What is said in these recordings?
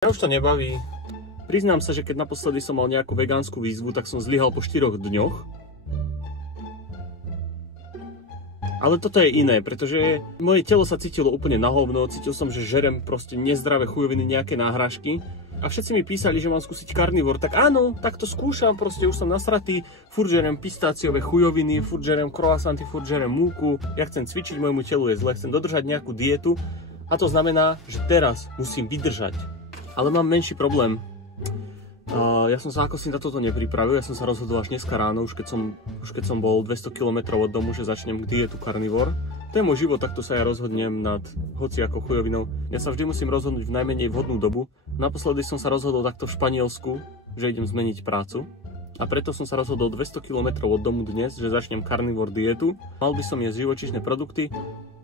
Mňa už to nebaví. Priznám sa, že keď naposledy som mal nejakú vegánsku výzvu, tak som zlyhal po 4 dňoch. Ale toto je iné, pretože moje telo sa cítilo úplne na hovno, cítil som, že žerem proste nezdravé chujoviny, nejaké náhražky. A všetci mi písali, že mám skúsiť karnivor, tak áno, tak to skúšam, proste už som nasratý, furt žerem pistáciové chujoviny, furt žerem croissanty, furt žerem múku. Ja chcem cvičiť, môjmu telu je zle, chcem dodržať nejakú dietu a to znamená, že teraz musím vydržať. Ale mám menší problém. Ja som sa ako si na toto nepripravil, ja som sa rozhodol až dneska ráno, už keď som bol 200 km od domu, že začnem dietu karnivor. To je môj život, takto sa ja rozhodnem nad hociakou chujovinou. Ja sa vždy musím rozhodnúť v najmenej vhodnú dobu. Naposledy som sa rozhodol takto v Španielsku, že idem zmeniť prácu. A preto som sa rozhodol 200 km od domu dnes, že začnem karnivor dietu. Mal by som jesť živočíšne produkty,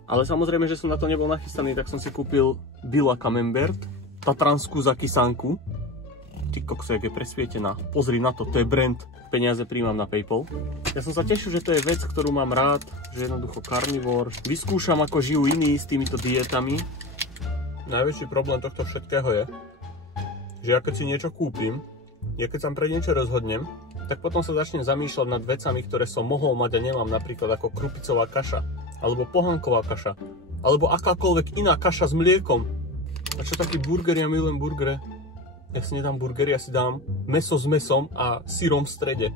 ale samozrejme, že som na to nebol nachystaný, tak som si kúpil Billa Camembert, tatranskú zakysanku. Ty kokso, jak je presvietená. Pozri na to, to je brand. Peniaze príjmam na PayPal. Ja som sa tešil, že to je vec, ktorú mám rád, že jednoducho karnivor. Vyskúšam, ako žijú iní s týmito dietami. Najväčší problém tohto všetkého je, že ja keď si niečo kúpim, ja keď sa pre niečo rozhodnem, tak potom sa začnem zamýšľať nad vecami, ktoré som mohol mať a nemám, napríklad ako krupicová kaša, alebo pohánková kaša, alebo akákoľvek iná kaša s mliekom. A čo taký burger, ja milujem burgery. Ja si nedám burger, ja si dám mäso s mäsom a syrom v strede.